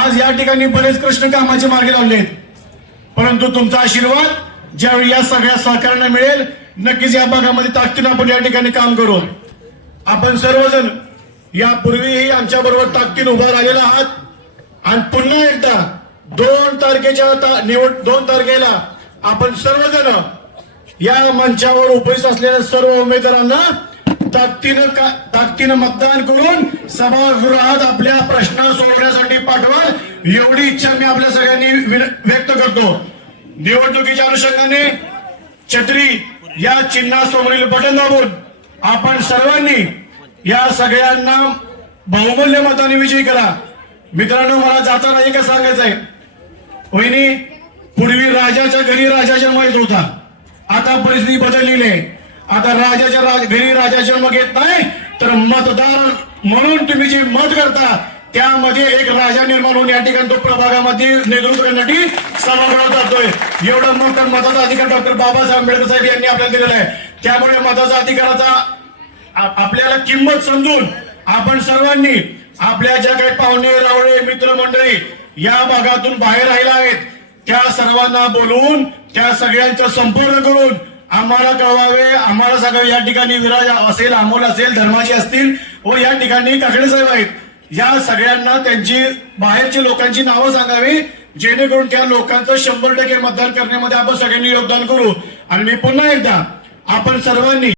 आज या ठिकाणी बरेच कृष्ण कामाचे मार्गे लावले आहेत. परंतु तुमचा आशीर्वाद ज्यावेळी या सगळ्या सहकार्यांना मिळेल नक्कीच या भागामध्ये ताकदीनं आपण या ठिकाणी काम करू. आपण सर्वजण यापूर्वीही आमच्या बरोबर ताकदीनं उभा राहिलेला आहात. आणि पुन्हा एकदा दोन तारखेच्या ता- निवड दोन तारखेला आपण सर्वजण या मंचावर उपस्थित असलेल्या सर्व उमेदवारांना ताकदीनं का- ताकदीनं मतदान करून सभागृहात आपल्या प्रश्न सोडवण्यासाठी पाठवाल एवढी इच्छा मी आपल्या सगळ्यांनी व्यक्त करतो. निवडणुकीच्या अनुषंगाने छत्री या चिन्हासमोरील बटन दाबून आपण सर्वांनी या सगळ्यांना बहुमूल्य मताने विजयी करा. मित्रांनो मला जाताना एकच सांगायचं आहे. वहिनी पूर्वी राजाच्या घरी राजाच्या माहीत होता. आता परिस्थिती बदललेली आहे. आता राजाच्या राज- घरी राजा जन्म घेत नाही तर मतदार म्हणून तुम्ही जे मत करता त्यामध्ये एक राजा निर्माण होऊन या ठिकाणी तो प्रभागामध्ये नेतृत्व करण्यासाठी सभागृहात जातोय एवढं मत तर मताचा अधिकार डॉक्टर बाबासाहेब आंबेडकर साहेब यांनी आपल्याला दिलेला आहे. त्यामुळे मताचा अधिकाराचा आपल्याला किंमत समजून आपण सर्वांनी आपल्या ज्या काही पाहुणे रावळे मित्रमंडळी या भागातून बाहेर राहिला आहेत त्या सर्वांना बोलवून त्या सगळ्यांचा संपर्क करून आम्हाला कळवावे आम्हाला सगळं या ठिकाणी विराज असेल अमोल असेल धर्माजी असतील व या ठिकाणी काकडे साहेब आहेत. या सगळ्यांना त्यांची बाहेरची लोकांची नावं सांगावी जेणेकरून त्या लोकांचं शंभर टक्के मतदान करण्यामध्ये आपण सगळ्यांनी योगदान करू. आणि मी पुन्हा एकदा आपण सर्वांनी